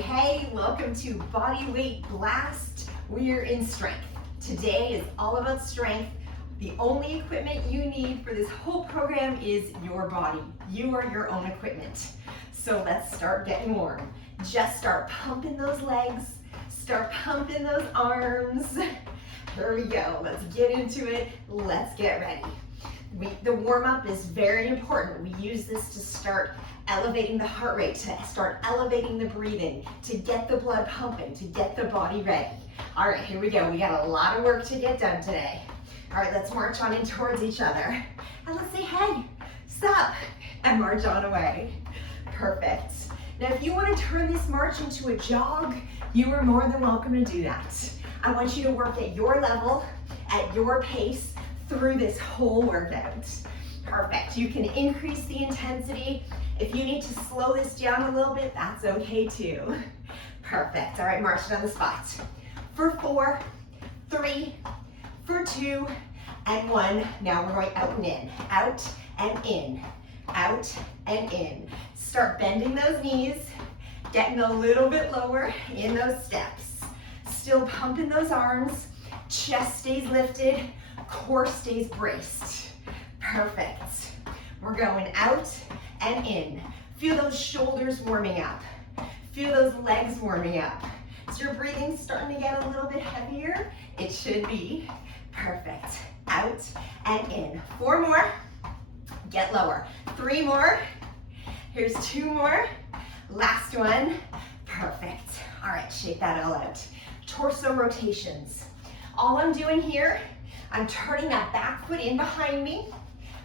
Hey, welcome to Body Weight Blast. We're in strength. Today is all about strength. The only equipment you need for this whole program is your body. You are your own equipment. So let's start getting warm. Just start pumping those legs, start pumping those arms. Here we go, let's get into it, let's get ready. The warm-up is very important. We use this to start elevating the heart rate, to start elevating the breathing, to get the blood pumping, to get the body ready. All right, here we go. We got a lot of work to get done today. All right, let's march on in towards each other. And let's say, hey, stop, and march on away. Perfect. Now, if you want to turn this march into a jog, you are more than welcome to do that. I want you to work at your level, at your pace, through this whole workout. Perfect. You can increase the intensity. If you need to slow this down a little bit, that's okay too. Perfect. All right, march down the spot. For 4, 3, for 2, and 1. Now we're going out and in, out and in, out and in. Start bending those knees, getting a little bit lower in those steps. Still pumping those arms, chest stays lifted, core stays braced. Perfect. We're going out and in. Feel those shoulders warming up. Feel those legs warming up. Is your breathing starting to get a little bit heavier? It should be. Perfect. Out and in. 4 more. Get lower. 3 more. Here's 2 more. Last one. Perfect. All right, shake that all out. Torso rotations. All I'm doing here, I'm turning that back foot in behind me.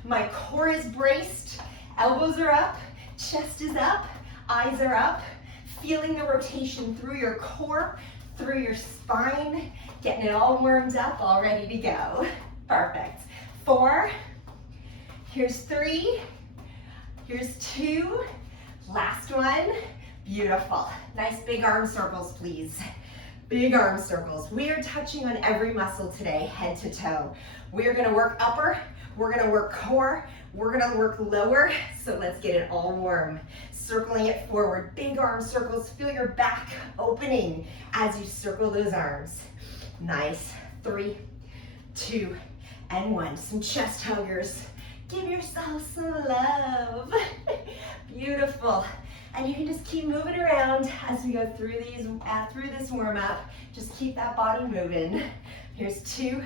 My core is braced, elbows are up, chest is up, eyes are up. Feeling the rotation through your core, through your spine, getting it all warmed up, all ready to go. Perfect. 4, here's 3, here's 2, last one. Beautiful. Nice big arm circles, please. Big arm circles. We are touching on every muscle today, head to toe. We're gonna work upper, we're gonna work core, we're gonna work lower, so let's get it all warm. Circling it forward, big arm circles. Feel your back opening as you circle those arms. Nice. 3, 2, and 1. Some chest huggers. Give yourself some love. Beautiful. And you can just keep moving around as we go through this warm-up. Just keep that body moving. Here's 2,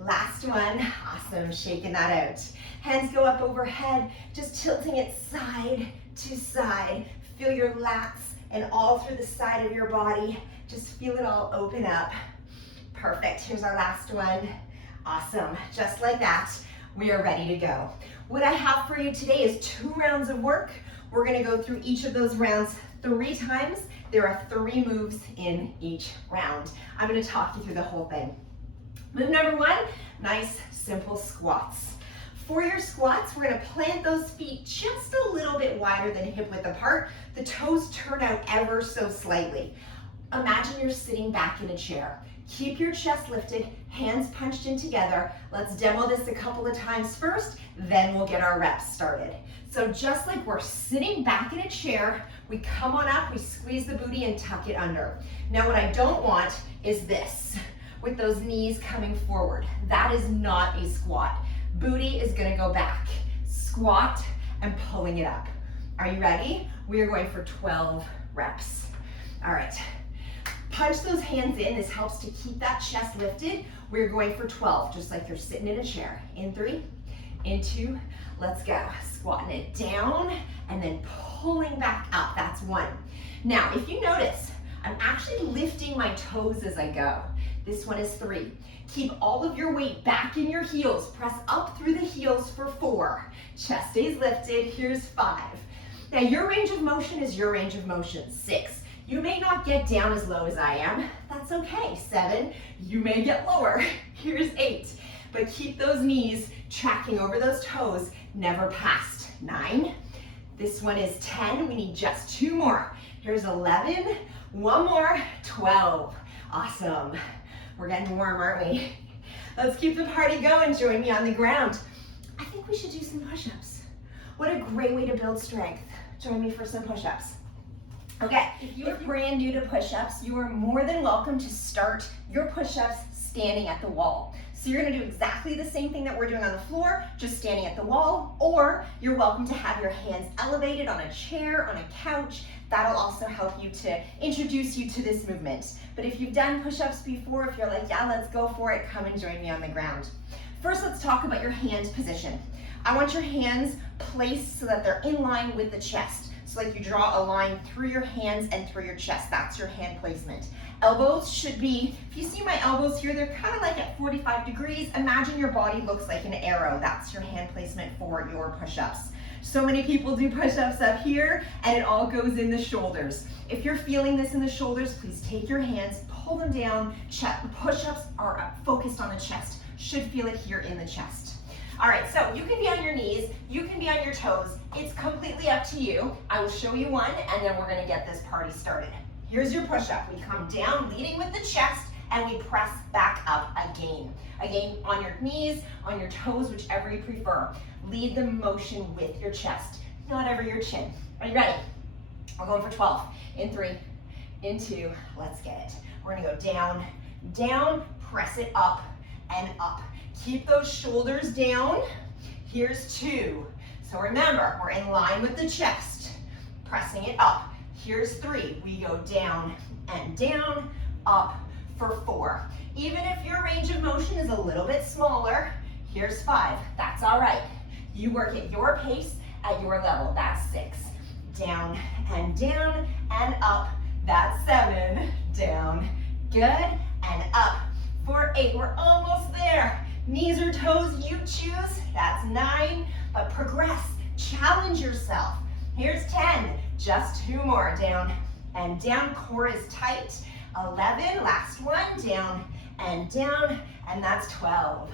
last one. Awesome, shaking that out. Hands go up overhead, just tilting it side to side. Feel your lats and all through the side of your body. Just feel it all open up. Perfect, here's our last one. Awesome, just like that, we are ready to go. What I have for you today is 2 rounds of work. We're gonna go through each of those rounds 3 times. There are 3 moves in each round. I'm gonna talk you through the whole thing. Move number 1, nice, simple squats. For your squats, we're gonna plant those feet just a little bit wider than hip width apart. The toes turn out ever so slightly. Imagine you're sitting back in a chair. Keep your chest lifted, hands punched in together. Let's demo this a couple of times first, then we'll get our reps started. So just like we're sitting back in a chair, we come on up, we squeeze the booty and tuck it under. Now what I don't want is this, with those knees coming forward. That is not a squat. Booty is gonna go back. Squat and pulling it up. Are you ready? We are going for 12 reps. All right. Punch those hands in. This helps to keep that chest lifted. We're going for 12, just like you're sitting in a chair. In 3, in 2, let's go. Squatting it down and then pulling back up. That's 1. Now, if you notice, I'm actually lifting my toes as I go. This one is 3. Keep all of your weight back in your heels. Press up through the heels for 4. Chest stays lifted. Here's 5. Now, your range of motion is your range of motion. 6. You may not get down as low as I am. That's okay. 7. You may get lower. Here's 8. But keep those knees tracking over those toes, never past. 9. This one is 10. We need just 2 more. Here's 11. 1 more. 12. Awesome. We're getting warm, aren't we? Let's keep the party going. Join me on the ground. I think we should do some push-ups. What a great way to build strength. Join me for some push-ups. Okay, if you're brand new to push-ups, you are more than welcome to start your push-ups standing at the wall. So you're gonna do exactly the same thing that we're doing on the floor, just standing at the wall, or you're welcome to have your hands elevated on a chair, on a couch. That'll also help you to introduce you to this movement. But if you've done push-ups before, if you're like, yeah, let's go for it, come and join me on the ground. First, let's talk about your hand position. I want your hands placed so that they're in line with the chest. So like you draw a line through your hands and through your chest. That's your hand placement. Elbows should be, if you see my elbows here, they're kind of like at 45 degrees. Imagine your body looks like an arrow. That's your hand placement for your push-ups. So many people do push-ups up here and it all goes in the shoulders. If you're feeling this in the shoulders, please take your hands, pull them down. Push-ups are focused on the chest. Should feel it here in the chest. All right, so you can be on your knees, you can be on your toes. It's completely up to you. I will show you one and then we're gonna get this party started. Here's your push-up. We come down, leading with the chest, and we press back up again. Again, on your knees, on your toes, whichever you prefer. Lead the motion with your chest, not over your chin. Are you ready? We're going for 12. In 3, in 2, let's get it. We're gonna go down, down, press it up and up. Keep those shoulders down. Here's 2. So remember, we're in line with the chest, pressing it up. Here's 3. We go down and down, up for 4. Even if your range of motion is a little bit smaller, here's 5. That's all right. You work at your pace, at your level. That's 6. Down and up. That's 7. Down, good, and up. For 8, we're almost there. Knees or toes, you choose. That's 9, but progress, challenge yourself. Here's 10, just 2 more. Down and down, core is tight. 11, last one, down, and that's 12.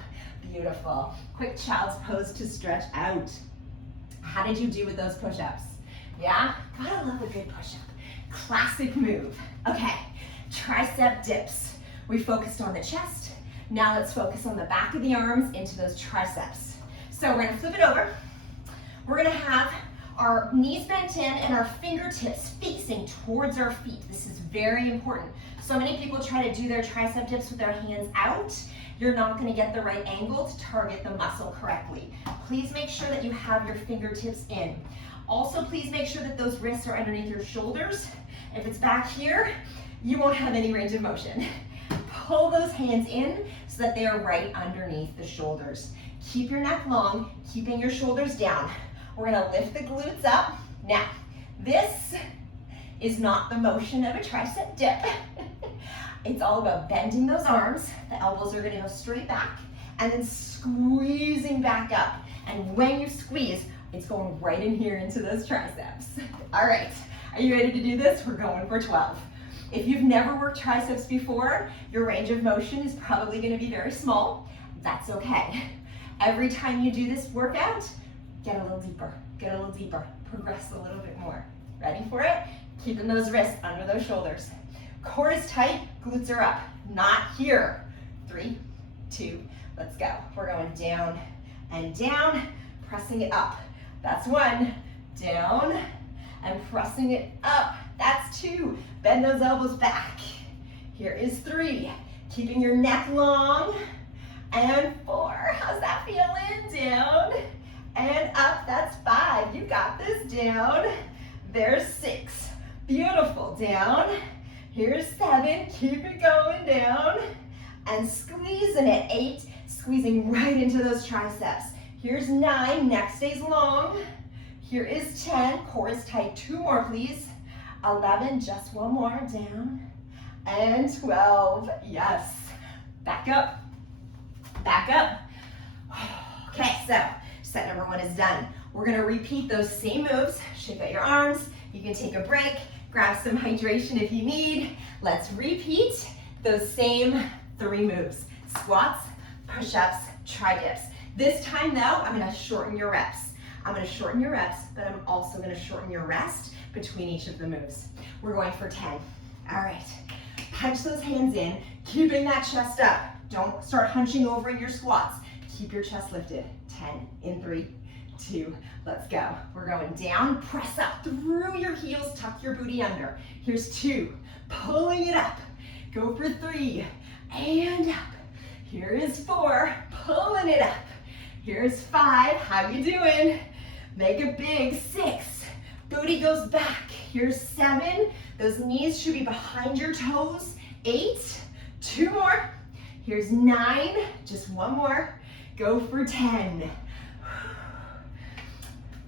Beautiful. Quick child's pose to stretch out. How did you do with those push-ups? Yeah? Gotta love a good push-up. Classic move. Okay, tricep dips. We focused on the chest. Now let's focus on the back of the arms into those triceps. So we're gonna flip it over. We're gonna have our knees bent in and our fingertips facing towards our feet. This is very important. So many people try to do their tricep dips with their hands out. You're not gonna get the right angle to target the muscle correctly. Please make sure that you have your fingertips in. Also, please make sure that those wrists are underneath your shoulders. If it's back here, you won't have any range of motion. Pull those hands in so that they are right underneath the shoulders. Keep your neck long, keeping your shoulders down. We're gonna lift the glutes up. Now, this is not the motion of a tricep dip. It's all about bending those arms. The elbows are gonna go straight back and then squeezing back up. And when you squeeze, it's going right in here into those triceps. All right, are you ready to do this? We're going for 12. If you've never worked triceps before, your range of motion is probably gonna be very small. That's okay. Every time you do this workout, get a little deeper, progress a little bit more. Ready for it? Keeping those wrists under those shoulders. Core is tight, glutes are up, not here. 3, 2, let's go. We're going down and down, pressing it up. That's 1, down and pressing it up. That's 2, bend those elbows back. Here is 3, keeping your neck long. And 4, how's that feeling? Down and up, that's 5. You got this, down. There's 6, beautiful, down. Here's 7, keep it going, down. And squeezing it, 8, squeezing right into those triceps. Here's 9, neck stays long. Here is 10, core is tight, 2 more please. 11, just 1 more, down. And 12, yes. Back up, back up. Okay, so set number 1 is done. We're gonna repeat those same moves. Shake out your arms. You can take a break, grab some hydration if you need. Let's repeat those same 3 moves. Squats, push-ups, tri-dips. This time though, I'm gonna shorten your reps. I'm gonna shorten your reps, but I'm also gonna shorten your rest between each of the moves. We're going for 10. All right, punch those hands in, keeping that chest up. Don't start hunching over in your squats. Keep your chest lifted. 10, in 3, 2, let's go. We're going down, press up through your heels, tuck your booty under. Here's 2, pulling it up. Go for 3, and up. Here is 4, pulling it up. Here's 5, how you doing? Make it big, 6, booty goes back. Here's 7, those knees should be behind your toes. 8, 2 more. Here's 9, just 1 more. Go for 10.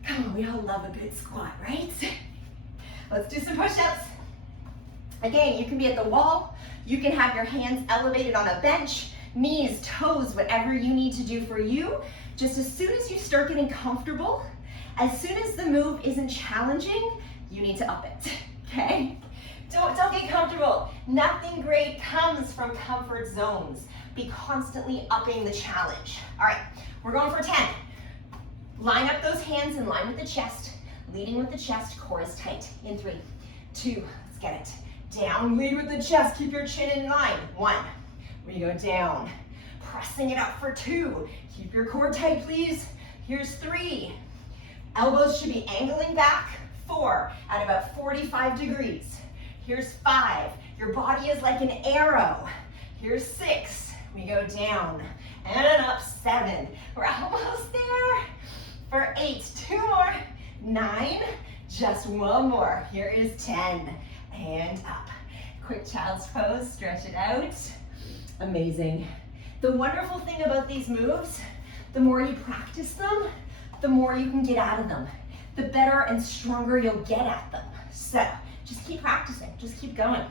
Come on, we all love a good squat, right? Let's do some push-ups. Again, you can be at the wall. You can have your hands elevated on a bench, knees, toes, whatever you need to do for you. Just as soon as you start getting comfortable, as soon as the move isn't challenging, you need to up it, okay? Don't get comfortable. Nothing great comes from comfort zones. Be constantly upping the challenge. All right, we're going for 10. Line up those hands in line with the chest, leading with the chest, core is tight. In 3, 2, let's get it. Down, lead with the chest, keep your chin in line. 1, we go down, pressing it up for 2. Keep your core tight, please. Here's 3. Elbows should be angling back. 4, at about 45 degrees. Here's 5, your body is like an arrow. Here's 6, we go down and up. 7, we're almost there. For 8, 2 more. 9, just 1 more. Here is 10, and up. Quick child's pose, stretch it out. Amazing. The wonderful thing about these moves, the more you practice them, the more you can get out of them. The better and stronger you'll get at them. So, just keep practicing, just keep going.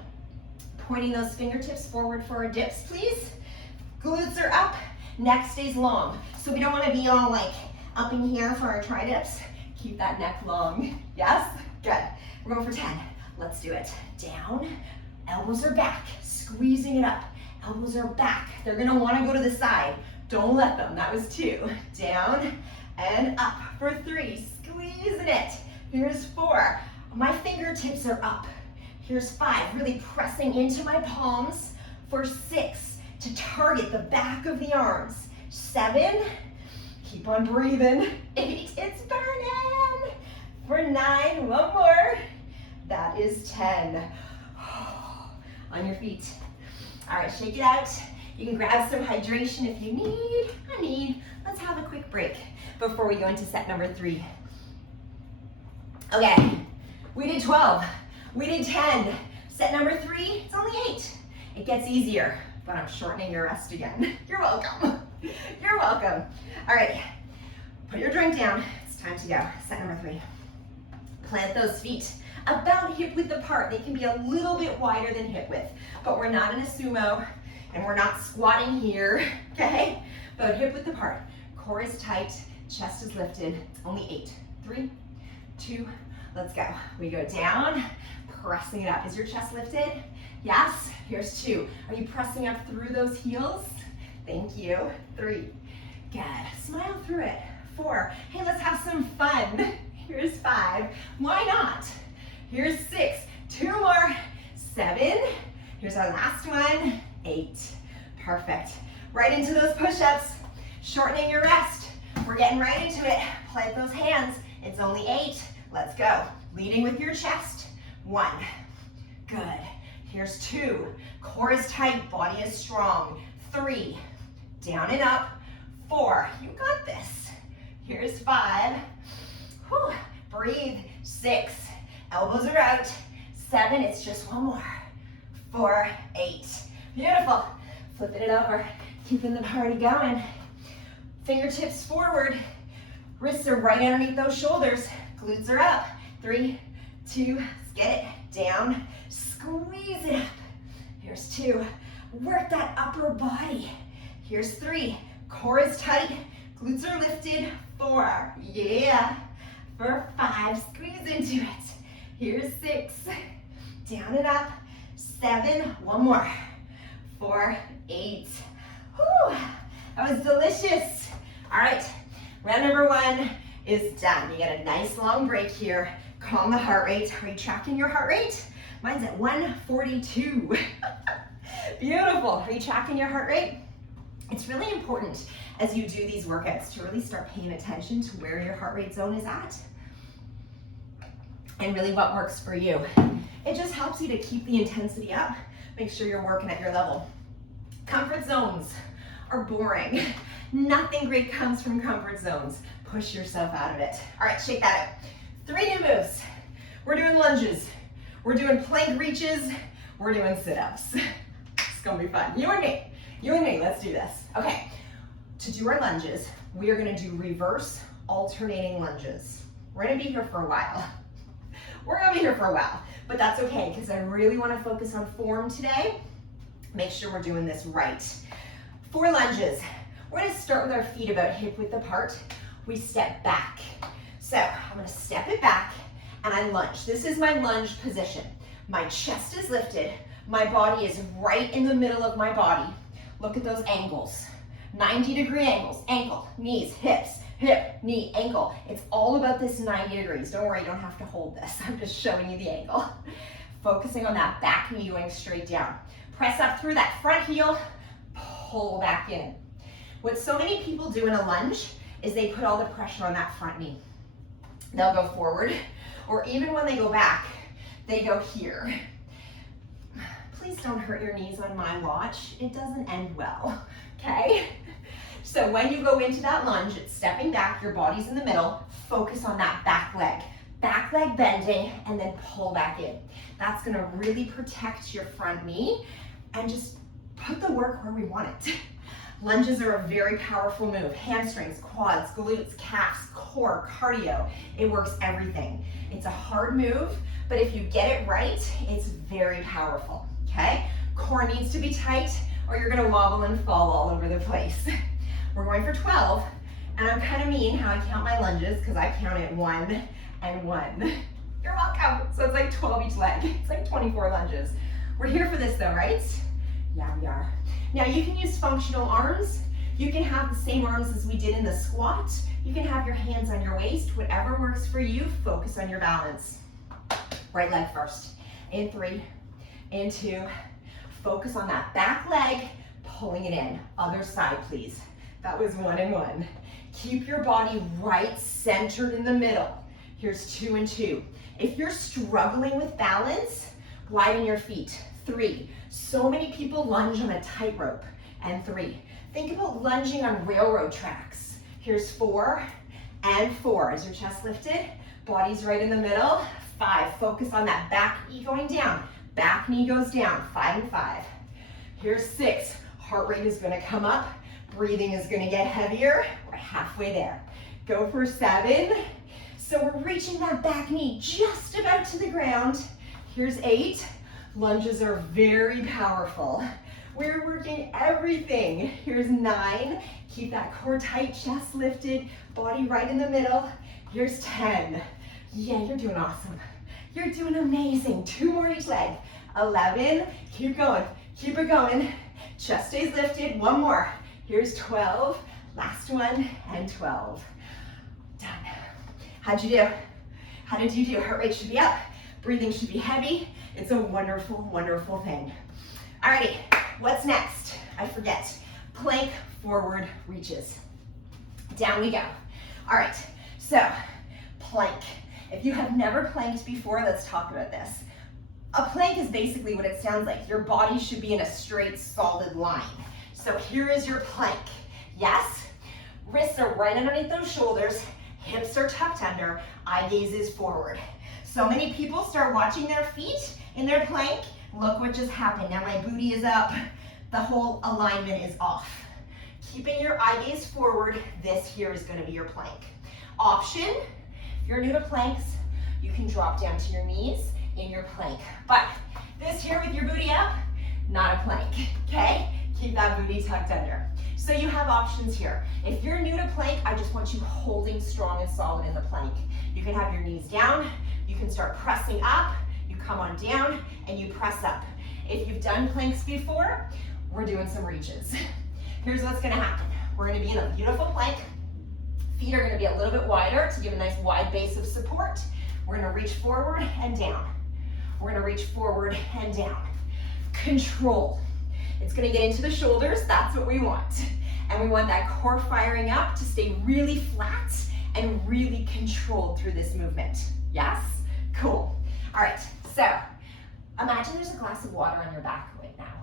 Pointing those fingertips forward for our dips, please. Glutes are up, neck stays long. So we don't want to be all like up in here for our tri-dips. Keep that neck long. Yes? Good. We're going for 10. Let's do it. Down, elbows are back, squeezing it up. Elbows are back. They're gonna want to go to the side. Don't let them. That was 2. Down and up for 3. Squeezing it. Here's 4. My fingertips are up. Here's 5. Really pressing into my palms for 6 to target the back of the arms. 7. Keep on breathing. 8. It's burning. For 9. 1 more. That is 10. On your feet. All right, shake it out. You can grab some hydration if you need. Let's have a quick break before we go into set number 3. Okay, we did 12. We did 10. Set number 3, it's only 8. It gets easier, but I'm shortening your rest again. You're welcome. You're welcome. All right, put your drink down. It's time to go. Set number 3. Plant those feet about hip width apart. They can be a little bit wider than hip width, but we're not in a sumo and we're not squatting here, okay? About hip width apart. Core is tight, chest is lifted. It's only 8. 3, 2, let's go. We go down, pressing it up. Is your chest lifted? Yes. Here's 2. Are you pressing up through those heels? Thank you. 3. Good. Smile through it. 4. Hey, let's have some fun. Here's 5. Why not? Here's 6. 2 more. 7. Here's our last one. 8. Perfect. Right into those push-ups. Shortening your rest. We're getting right into it. Plant those hands. It's only 8. Let's go. Leading with your chest. 1. Good. Here's 2. Core is tight. Body is strong. 3. Down and up. 4. You got this. Here's 5. Whew. Breathe. 6. Elbows are out. 7. It's just 1 more. 4. 8. Beautiful. Flipping it over. Keeping the party going. Fingertips forward. Wrists are right underneath those shoulders. Glutes are up. 3, 2, let's get it. Down. Squeeze it up. Here's 2. Work that upper body. Here's 3. Core is tight. Glutes are lifted. 4. Yeah. For 5. Squeeze into it. Here's 6. Down and up. 7. 1 more. 4. 8. Whew. That was delicious. All right. Round number 1 is done. You get a nice long break here. Calm the heart rate. Are you tracking your heart rate? Mine's at 142. Beautiful. Are you tracking your heart rate? It's really important as you do these workouts to really start paying attention to where your heart rate zone is at and really what works for you. It just helps you to keep the intensity up, make sure you're working at your level. Comfort zones are boring. Nothing great comes from comfort zones. Push yourself out of it. All right, shake that out. 3 new moves. We're doing lunges. We're doing plank reaches. We're doing sit-ups. It's gonna be fun. You and me, let's do this. Okay, to do our lunges, we are gonna do reverse alternating lunges. We're gonna be here for a while. But that's okay, because I really wanna focus on form today. Make sure we're doing this right. 4 lunges. We're gonna start with our feet about hip width apart. We step back. So I'm gonna step it back and I lunge. This is my lunge position. My chest is lifted. My body is right in the middle of my body. Look at those angles. 90-degree angles. Ankle, knees, hips, hip, knee, ankle. It's all about this 90 degrees. Don't worry, you don't have to hold this. I'm just showing you the angle. Focusing on that back knee going straight down. Press up through that front heel, pull back in. What so many people do in a lunge is they put all the pressure on that front knee. They'll go forward, or even when they go back, they go here. Please don't hurt your knees on my watch. It doesn't end well, okay? So when you go into that lunge, it's stepping back, your body's in the middle, focus on that back leg bending, and then pull back in. That's gonna really protect your front knee and just put the work where we want it. Lunges are a very powerful move. Hamstrings, quads, glutes, calves, core, cardio. It works everything. It's a hard move, but if you get it right, it's very powerful, okay? Core needs to be tight or you're gonna wobble and fall all over the place. We're going for 12, and I'm kind of mean how I count my lunges because I count it 1 and 1. You're welcome. So it's like 12 each leg. It's like 24 lunges. We're here for this though, right? Yeah, we are. Now you can use functional arms. You can have the same arms as we did in the squat. You can have your hands on your waist. Whatever works for you, focus on your balance. Right leg first. In 3, in 2. Focus on that back leg, pulling it in. Other side, please. That was 1 and 1. Keep your body right centered in the middle. Here's 2 and 2. If you're struggling with balance, widen your feet. 3. So many people lunge on a tightrope. And 3. Think about lunging on railroad tracks. Here's 4 and 4. Is your chest lifted? Body's right in the middle. 5. Focus on that back knee going down. Back knee goes down. 5 and 5. Here's 6. Heart rate is going to come up. Breathing is going to get heavier. We're halfway there. Go for 7. So we're reaching that back knee just about to the ground. Here's 8. Lunges are very powerful. We're working everything. Here's 9. Keep that core tight, chest lifted, body right in the middle. Here's 10. Yeah, you're doing awesome. You're doing amazing. 2 more each leg. 11. Keep going. Keep it going. Chest stays lifted. 1 more. Here's 12. Last one and 12. Done. How'd you do? How did you do? Heart rate should be up. Breathing should be heavy. It's a wonderful, wonderful thing. Alrighty, what's next? I forget. Plank forward reaches. Down we go. All right, so plank. If you have never planked before, let's talk about this. A plank is basically what it sounds like. Your body should be in a straight, solid line. So here is your plank. Yes, wrists are right underneath those shoulders, hips are tucked under, eye gaze is forward. So many people start watching their feet in their plank. Look what just happened. Now my booty is up. The whole alignment is off. Keeping your eye gaze forward, this here is going to be your plank. Option, if you're new to planks, you can drop down to your knees in your plank. But this here with your booty up, not a plank, okay? Keep that booty tucked under. So you have options here. If you're new to plank, I just want you holding strong and solid in the plank. You can have your knees down. You can start pressing up. You come on down and you press up. If you've done planks before, we're doing some reaches. Here's what's gonna happen. We're gonna be in a beautiful plank. Feet are gonna be a little bit wider to give a nice wide base of support. We're gonna reach forward and down. We're gonna reach forward and down. Control. It's gonna get into the shoulders, that's what we want. And we want that core firing up to stay really flat and really controlled through this movement. Yes? Cool. All right, so imagine there's a glass of water on your back right now.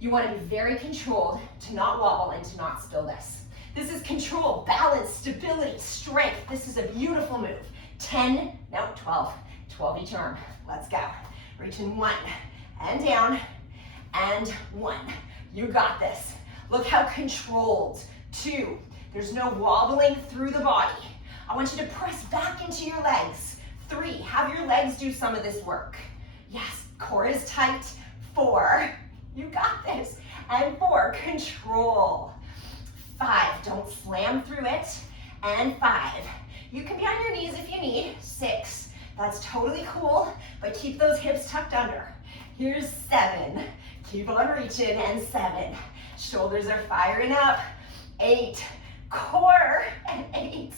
You want to be very controlled to not wobble and to not spill this. This is control, balance, stability, strength. This is a beautiful move. 10, no, 12. 12 each arm. Let's go. Reach in 1 and down and 1. You got this. Look how controlled. 2. There's no wobbling through the body. I want you to press back into your legs. 3. Have your legs do some of this work. Yes, core is tight. 4. You got this. And 4. Control. 5. Don't slam through it. And 5. You can be on your knees if you need. 6. That's totally cool, but keep those hips tucked under. Here's 7. Keep on reaching, and 7. Shoulders are firing up. 8. Core, and 8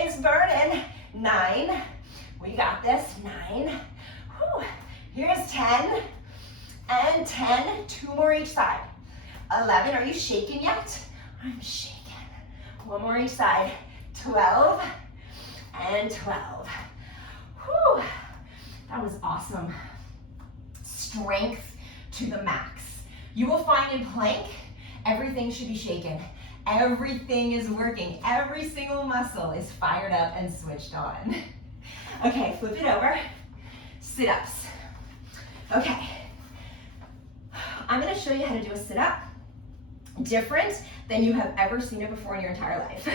is burning. 9. We got this. 9. Whew. Here's 10. And 10. 2 more each side. 11. Are you shaking yet? I'm shaking. 1 more each side. 12. And 12. Whew. That was awesome. Strength to the max. You will find in plank, everything should be shaken. Everything is working. Every single muscle is fired up and switched on. Okay, flip it over. Sit-ups. Okay. I'm going to show you how to do a sit-up different than you have ever seen it before in your entire life.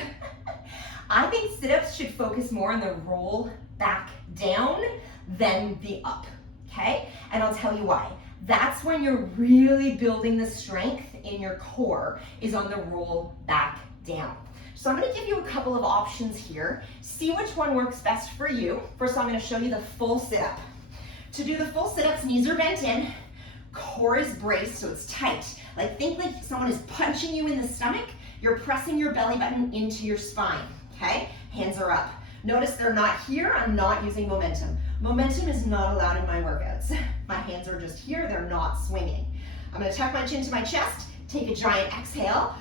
I think sit-ups should focus more on the roll back down than the up, okay? And I'll tell you why. That's when you're really building the strength in your core, is on the roll back down. So I'm going to give you a couple of options here. See which one works best for you. First, I'm going to show you the full sit-up. To do the full sit-ups, knees are bent in, core is braced, so it's tight. Think like someone is punching you in the stomach. You're pressing your belly button into your spine, okay? Hands are up. Notice they're not here. I'm not using momentum. Momentum is not allowed in my workouts. My hands are just here. They're not swinging. I'm going to tuck my chin to my chest, take a giant exhale,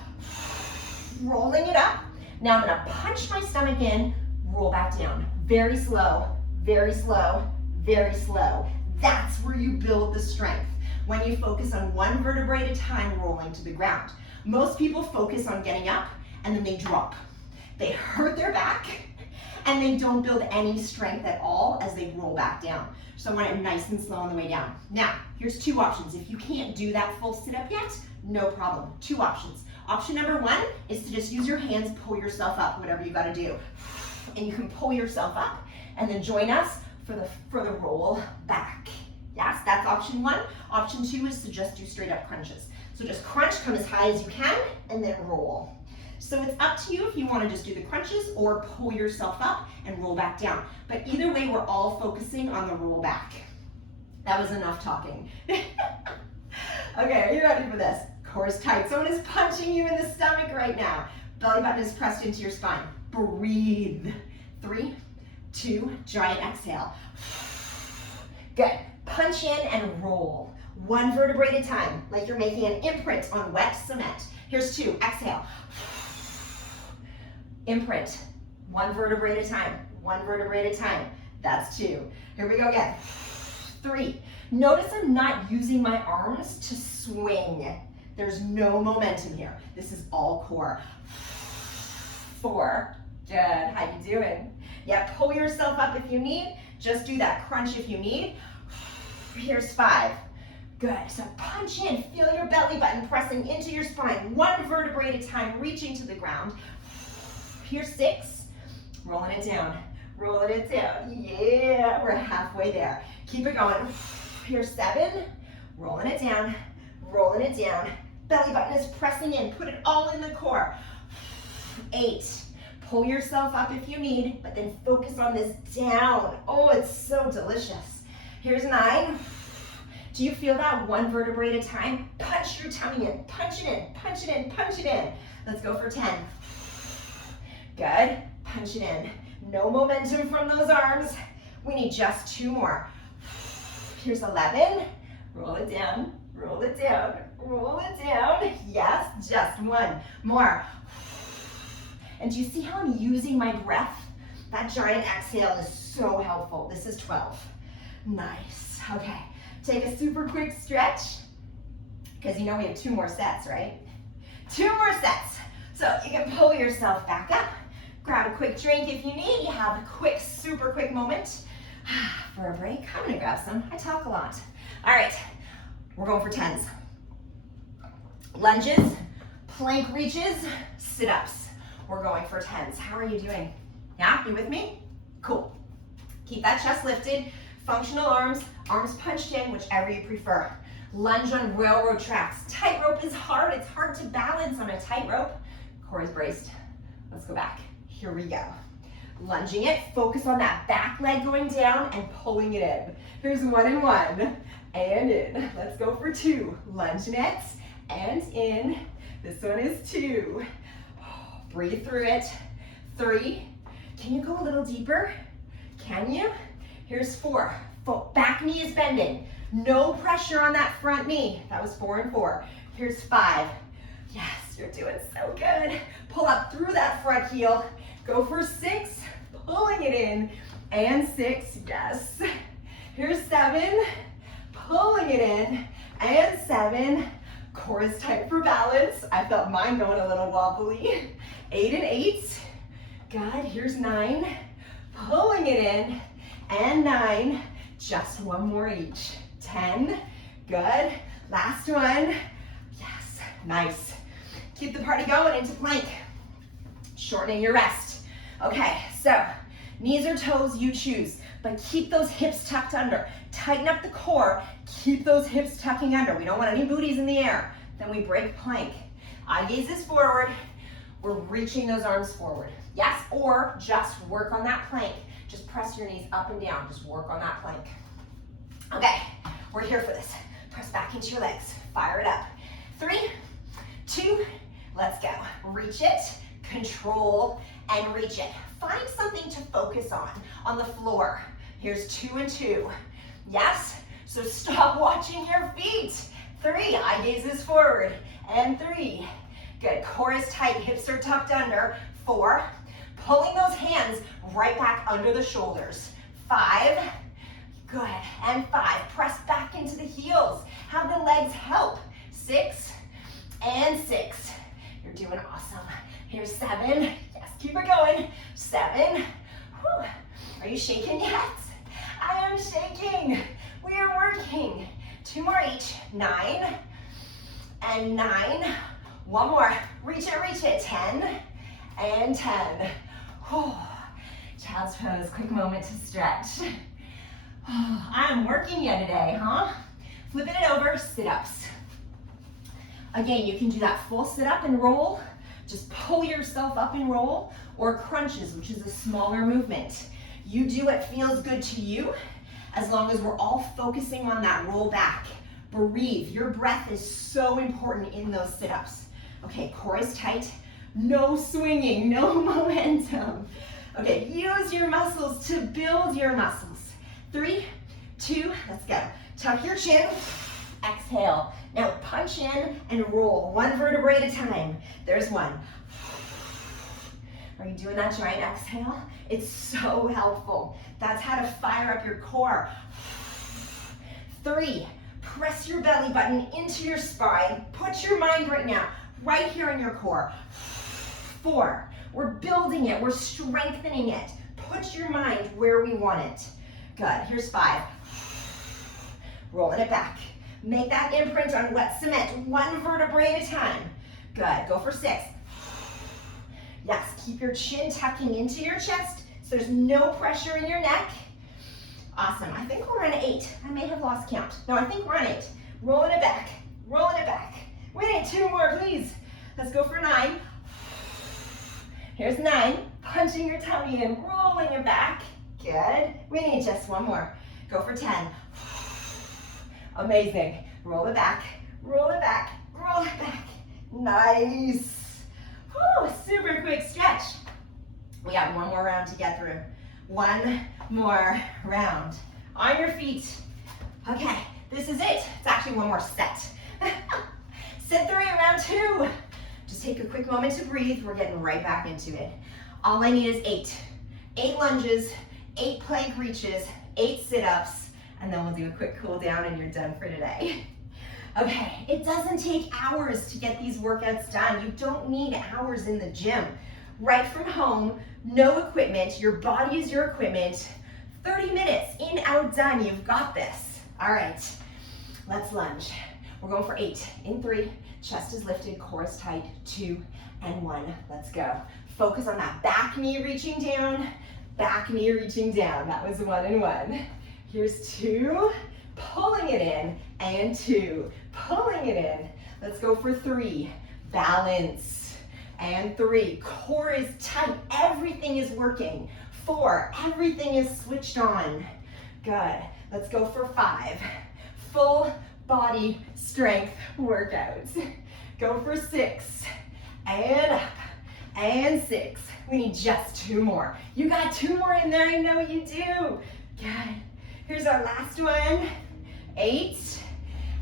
rolling it up. Now I'm going to punch my stomach in, roll back down. Very slow, very slow, very slow. That's where you build the strength, when you focus on one vertebrae at a time rolling to the ground. Most people focus on getting up and then they drop. They hurt their back and they don't build any strength at all as they roll back down. So I want it nice and slow on the way down. Now, here's 2 options. If you can't do that full sit-up yet, no problem. 2 options. Option number 1 is to just use your hands, pull yourself up, whatever you gotta do. And you can pull yourself up and then join us for the roll back. Yes, that's option 1. Option 2 is to just do straight up crunches. So just crunch, come as high as you can, and then roll. So it's up to you if you want to just do the crunches or pull yourself up and roll back down. But either way, we're all focusing on the roll back. That was enough talking. Okay, are you ready for this? Core is tight. Someone is punching you in the stomach right now. Belly button is pressed into your spine. Breathe. 3, 2, giant exhale. Good. Punch in and roll. 1 vertebrae at a time, like you're making an imprint on wet cement. Here's 2, exhale. Imprint, 1 vertebrae at a time, 1 vertebrae at a time. That's 2. Here we go again. 3. Notice I'm not using my arms to swing. There's no momentum here. This is all core. 4. Good. How you doing? Yeah, pull yourself up if you need. Just do that crunch if you need. Here's 5. Good. So punch in. Feel your belly button pressing into your spine. 1 vertebrae at a time, reaching to the ground. Here's 6. Rolling it down. Rolling it down. Yeah, we're halfway there. Keep it going. Here's 7. Rolling it down. Rolling it down. Belly button is pressing in. Put it all in the core. 8. Pull yourself up if you need, but then focus on this down. Oh, it's so delicious. Here's 9. Do you feel that? 1 vertebrae at a time? Punch your tummy in. Punch it in. Punch it in. Punch it in. Let's go for 10. Good. Punch it in. No momentum from those arms. We need just 2 more. Here's 11. Roll it down. roll it down, roll it down. Yes, just one more. And do you see how I'm using my breath? That giant exhale is so helpful. This is 12. Nice. Okay, take a super quick stretch, because you know we have 2 more sets, right? 2 more sets. So you can pull yourself back up, grab a quick drink if you need. You have a quick, super quick moment for a break. I'm gonna grab some. I talk a lot. All right, we're going for 10s. Lunges, plank reaches, sit-ups. We're going for 10s. How are you doing? Yeah, you with me? Cool. Keep that chest lifted. Functional arms, arms punched in, whichever you prefer. Lunge on railroad tracks. Tightrope is hard. It's hard to balance on a tightrope. Core is braced. Let's go back. Here we go. Lunging it. Focus on that back leg going down and pulling it in. Here's 1 and 1. And in. Let's go for 2. Lunge nets and in. This one is 2. Breathe through it. 3. Can you go a little deeper? Can you? Here's 4. Back knee is bending. No pressure on that front knee. That was 4 and 4. Here's 5. Yes, you're doing so good. Pull up through that front heel. Go for 6. Pulling it in. And 6. Yes. Here's 7. Pulling it in. And 7. Core is tight for balance. I felt mine going a little wobbly. 8 and 8. Good. Here's 9. Pulling it in. And 9. Just 1 more each. 10. Good. Last one. Yes. Nice. Keep the party going into plank. Shortening your rest. Okay, so knees or toes, you choose. But keep those hips tucked under. Tighten up the core. Keep those hips tucking under. We don't want any booties in the air. Then we break plank. Eye gaze is forward. We're reaching those arms forward. Yes, or just work on that plank. Just press your knees up and down. Just work on that plank. Okay, we're here for this. Press back into your legs. Fire it up. 3, 2, let's go. Reach it, control, and reach it. Find something to focus on the floor. Here's 2 and 2. Yes, so stop watching your feet. 3, eye gaze is forward, and 3. Good, core is tight, hips are tucked under. 4, pulling those hands right back under the shoulders. 5, good, and 5, press back into the heels. Have the legs help. 6, and 6. You're doing awesome. Here's 7, yes, keep it going. 7, whew. Are you shaking yet? I am shaking. We are working. 2 more each. 9, and 9. 1 more. Reach it. 10, and 10. Whew. Child's pose, quick moment to stretch. I'm working you today, huh? Flipping it over, sit-ups. Again, you can do that full sit-up and roll. Just pull yourself up and roll, or crunches, which is a smaller movement. You do what feels good to you, as long as we're all focusing on that roll back. Breathe. Your breath is so important in those sit-ups. Okay, core is tight. No swinging, no momentum. Okay, use your muscles to build your muscles. 3, 2, let's go. Tuck your chin, exhale. Now punch in and roll, 1 vertebrae at a time. There's 1. Are you doing that giant exhale? It's so helpful. That's how to fire up your core. 3, press your belly button into your spine. Put your mind right now, right here in your core. 4, we're building it, we're strengthening it. Put your mind where we want it. Good, here's 5. Rolling it back. Make that imprint on wet cement, 1 vertebrae at a time. Good, go for 6. Yes, keep your chin tucking into your chest so there's no pressure in your neck. Awesome, I think we're on 8. I may have lost count. No, I think we're on 8. Rolling it back, rolling it back. We need 2 more, please. Let's go for 9. Here's 9, punching your tummy in, rolling it back. Good, we need just 1 more. Go for 10. Amazing, roll it back, roll it back, roll it back. Nice. Whew, super quick stretch. We got 1 more round to get through. 1 more round. On your feet. Okay, this is it. It's actually actually one more set. Set 3, round 2. Just take a quick moment to breathe. We're getting right back into it. All I need is 8. 8 lunges, 8 plank reaches, 8 sit-ups, and then we'll do a quick cool down and you're done for today. Okay, it doesn't take hours to get these workouts done. You don't need hours in the gym. Right from home, no equipment, your body is your equipment. 30 minutes, in, out, done, you've got this. All right, let's lunge. We're going for 8, in 3, chest is lifted, core is tight, 2, and 1, let's go. Focus on that back knee reaching down, back knee reaching down. That was 1 and 1. Here's 2, pulling it in, and 2, pulling it in. Let's go for 3, balance, and 3. Core is tight, everything is working. 4, everything is switched on. Good, let's go for 5, full body strength workouts. Go for 6, and up, and 6. We need just 2 more. You got 2 more in there, I know you do. Good. Here's our last one. 8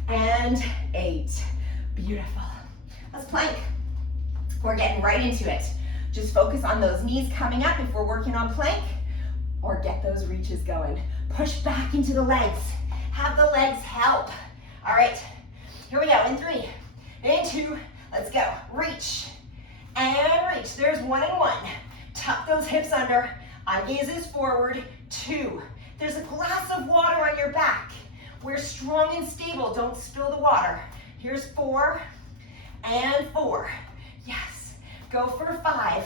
and 8. Beautiful. Let's plank. We're getting right into it. Just focus on those knees coming up if we're working on plank, or get those reaches going. Push back into the legs. Have the legs help. All right, here we go. In 3, in 2, let's go. Reach and reach. There's 1 and 1. Tuck those hips under. Eye gaze is forward. 2. There's a glass of water on your back. We're strong and stable. Don't spill the water. Here's 4 and 4. Yes. Go for 5.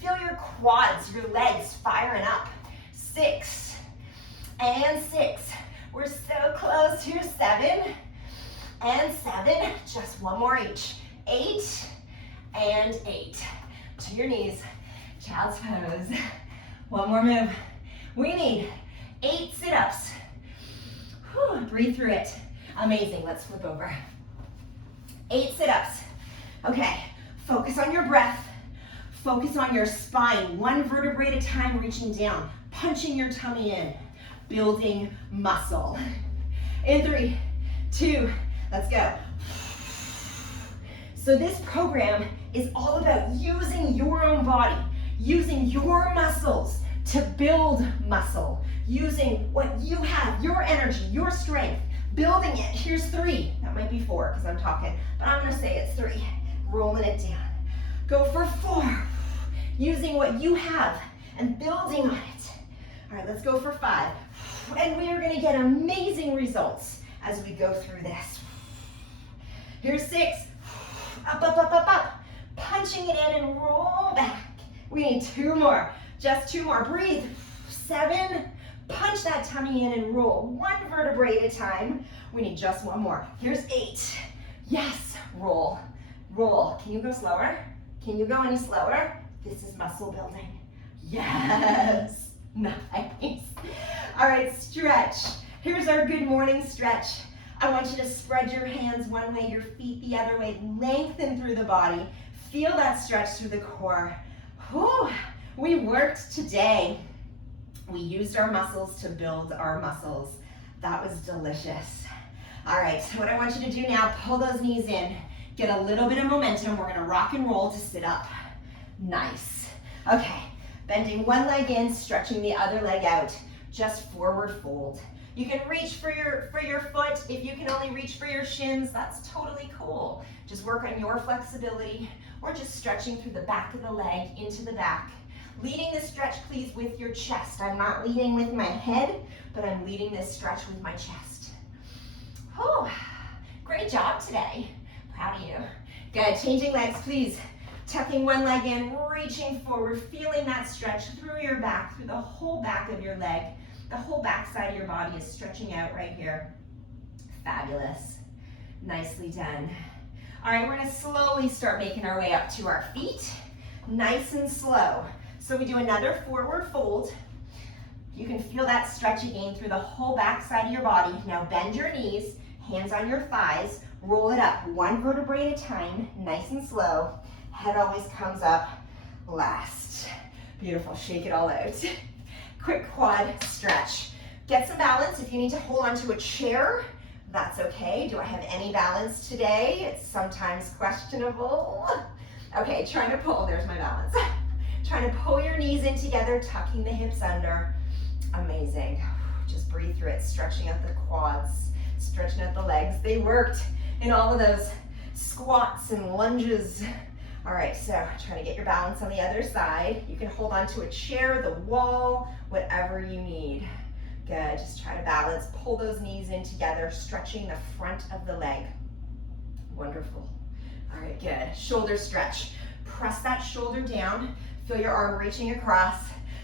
Feel your quads, your legs firing up. 6 and 6. We're so close. Here's 7 and 7. Just 1 more each. 8 and 8. To your knees. Child's pose. 1 more move. We need 8 sit-ups. Breathe through it. Amazing. Let's flip over. 8 sit-ups. Okay. Focus on your breath. Focus on your spine. 1 vertebrae at a time, reaching down. Punching your tummy in. Building muscle. In 3, 2, let's go. So this program is all about using your own body, using your muscles to build muscle, using what you have, your energy, your strength, building it. Here's 3. That might be 4 because I'm talking, but I'm gonna say it's 3. Rolling it down. Go for 4. Using what you have and building on it. All right, let's go for 5. And we are gonna get amazing results as we go through this. Here's 6. Up, up, up, up, up. Punching it in and roll back. We need 2 more. Just 2 more. Breathe. 7. Punch that tummy in and roll. 1 vertebrae at a time. We need just 1 more. Here's 8. Yes. Roll. Roll. Can you go slower? Can you go any slower? This is muscle building. Yes. Nice. All right, stretch. Here's our good morning stretch. I want you to spread your hands one way, your feet the other way. Lengthen through the body. Feel that stretch through the core. Whew. We worked today. We used our muscles to build our muscles. That was delicious. All right, so what I want you to do now, pull those knees in. Get a little bit of momentum. We're gonna rock and roll to sit up. Nice. Okay, bending 1 leg in, stretching the other leg out. Just forward fold. You can reach for your foot. If you can only reach for your shins, that's totally cool. Just work on your flexibility, or just stretching through the back of the leg into the back. Leading the stretch, please, with your chest. I'm not leading with my head, but I'm leading this stretch with my chest. Oh, great job today. Proud of you. Good, changing legs, please. Tucking 1 leg in, reaching forward, feeling that stretch through your back, through the whole back of your leg. The whole back side of your body is stretching out right here. Fabulous. Nicely done. All right, we're gonna slowly start making our way up to our feet. Nice and slow. So we do another forward fold. You can feel that stretch again through the whole back side of your body. Now bend your knees, hands on your thighs, roll it up 1 vertebrae at a time, nice and slow. Head always comes up last. Beautiful, shake it all out. Quick quad stretch. Get some balance. If you need to hold onto a chair, That's okay. Do I have any balance today? It's sometimes questionable. Okay, trying to pull, there's my balance. Trying to pull your knees in together, tucking the hips under. Amazing. Just breathe through it, stretching out the quads, stretching out the legs. They worked in all of those squats and lunges. All right, so try to get your balance on the other side. You can hold on to a chair, the wall, whatever you need. Good, just try to balance, pull those knees in together, stretching the front of the leg. Wonderful. All right, good. Shoulder stretch. Press that shoulder down. Feel your arm reaching across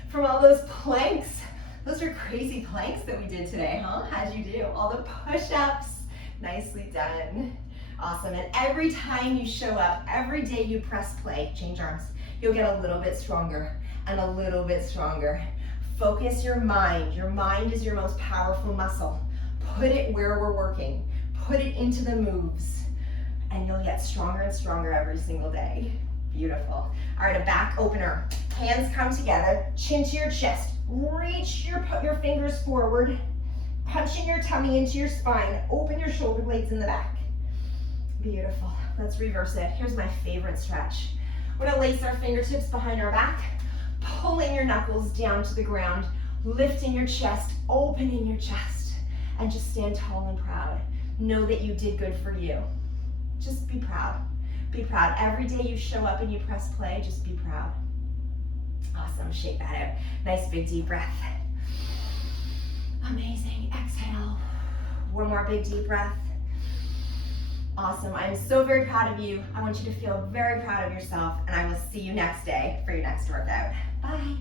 from all those planks. Those are crazy planks that we did today, huh? How'd you do? All the push-ups. Nicely done. Awesome, and every time you show up, every day you press play, change arms, you'll get a little bit stronger and a little bit stronger. Focus your mind. Your mind is your most powerful muscle. Put it where we're working. Put it into the moves, and you'll get stronger and stronger every single day. Beautiful. All right, a back opener. Hands come together, chin to your chest. Reach your fingers forward, punching your tummy into your spine. Open your shoulder blades in the back. Beautiful. Let's reverse it. Here's my favorite stretch. We're gonna lace our fingertips behind our back, pulling your knuckles down to the ground, lifting your chest, opening your chest, and just stand tall and proud. Know that you did good for you. Just be proud. Be proud. Every day you show up and you press play, just be proud. Awesome. Shake that out. Nice big deep breath. Amazing. Exhale. One more big deep breath. Awesome. I'm so very proud of you. I want you to feel very proud of yourself, and I will see you next day for your next workout. Bye.